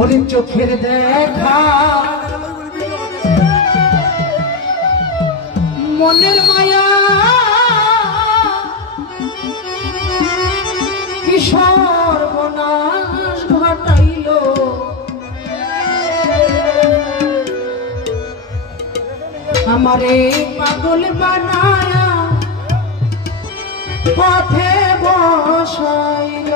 ওরে চোখের দেখা। মনের মায়া। কিশোর বনাশ ঘটাইল। আমারে পাগল বানায়া পথে বসাইল।